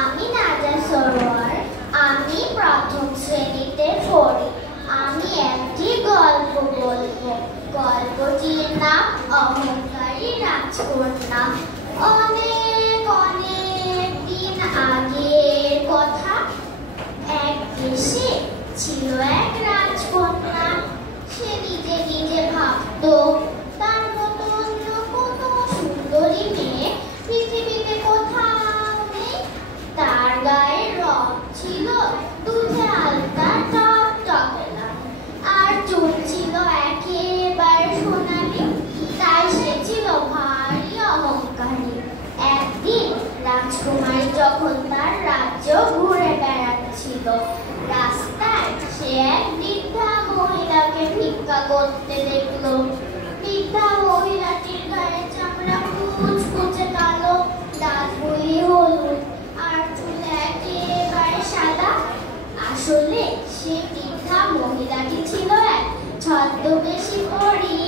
আমি নাজা সরোয়ার। আমি প্রথম শ্রেণীতে পড়ি। আমি একটি গল্প বলবো। গল্পটির নাম অহংকারী রাজকন্যা। অনেক অনেক দিন আগের কথা। এক দেশে ছিল এক রাজকন্যা। সে নিজে নিজে ভাবতো তার মতো অন্য কোনো সুন্দরী মেয়ে পৃথিবীতে কোথাও নেই। তার গায়ের রং ছিল দুধে আলতা টকটকে লাল, আর চুল ছিল একেবারে সোনালি। তাই সে ছিল ভারী অহংকারী। একদিন রাজকুমারী যখন তার রাজ্য ঘুরে বেড়াচ্ছিল, রাস্তায় সে এক বৃদ্ধা মহিলাকে ভিক্ষা করতে দেখলো। বৃদ্ধা মহিলাটির গায়ের চামড়া কুচকুচে কালো, দাঁতগুলি হলুদ, আর চুল একেবারে সাদা। আসলে সে বৃদ্ধা মহিলাটি ছিল এক ছদ্মবেশী পরী।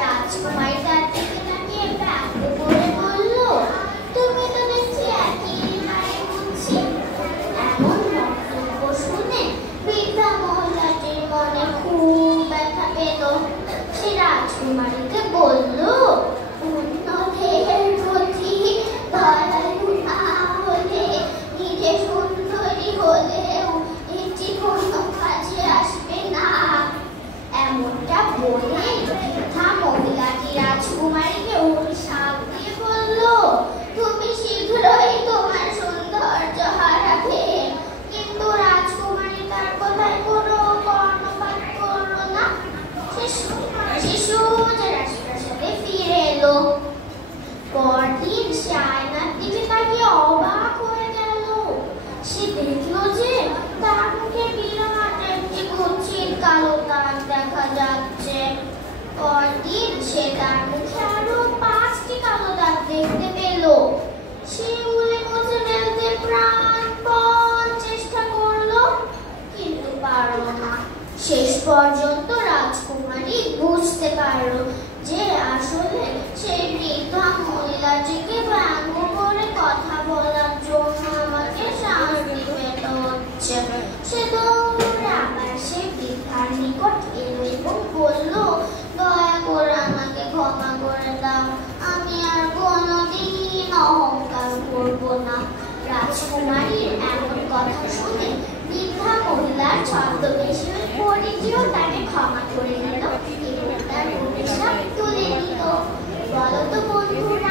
রাজকুমারী তার দিকে তাকিয়ে ব্যঙ্গ করে বলল, তুমি তো দেখছি একেবারে কুৎসি। এমন বক্তব্য শুনে বৃদ্ধা মহিলাটির মনে খুব ব্যথা পেল। সে রাজকুমারীকে বলল, অন্য দেহের প্রতি দয়ালু না হলে, নিজে সুন্দরী হলেও এটি কোনো কাজে আসবে না। এমনটা বলে বৃদ্ধা মহিলাটি রাজকুমারীকে অভিশাপ দিয়ে বলল, তুমি শীঘ্রই তোমার সৌন্দর্য হারাবে। কিন্তু রাজকুমারী তার কথায় কোনো কর্ণপাত করল না। সে সোজা রাজপ্রাসাদে ফিরে এলো। পরদিন সে আয়নার দিকে তাকিয়ে অবাক হয়ে গেল। সে দেখলো যে তার মুখে বিরাট একটি কুৎসিত কালো দাগ দেখা যাচ্ছে। পরদিন সে তার মুখে আরো 5টি কালো দাগ দেখতে পেল। সে উলে মুছে ফেলতে প্রাণপণ চেষ্টা করলো, কিন্তু পারল না। শেষ পর্যন্ত রাজকুমারী বুঝতে পারল যে আসলে সেই বৃদ্ধা মহিলাটিকে ব্যঙ্গ করে কথা বলার জন্য আমাকে শান্তি পেতে হচ্ছে। সে দৌড়ে আবার সে বৃদ্ধার নিকট এলো এবং বলল, দয়া করে আমাকে ক্ষমা করে দাও। আমি আর কোনোদিন অহংকার করব না। রাজকুমারীর এমন কথা শুনে বৃদ্ধা মহিলার ছদ্মবেশী পরিচিও তাকে ক্ষমা করে দিল এবং তার অভিশাপ তুলে দিল। বলো তো বন্ধুরা,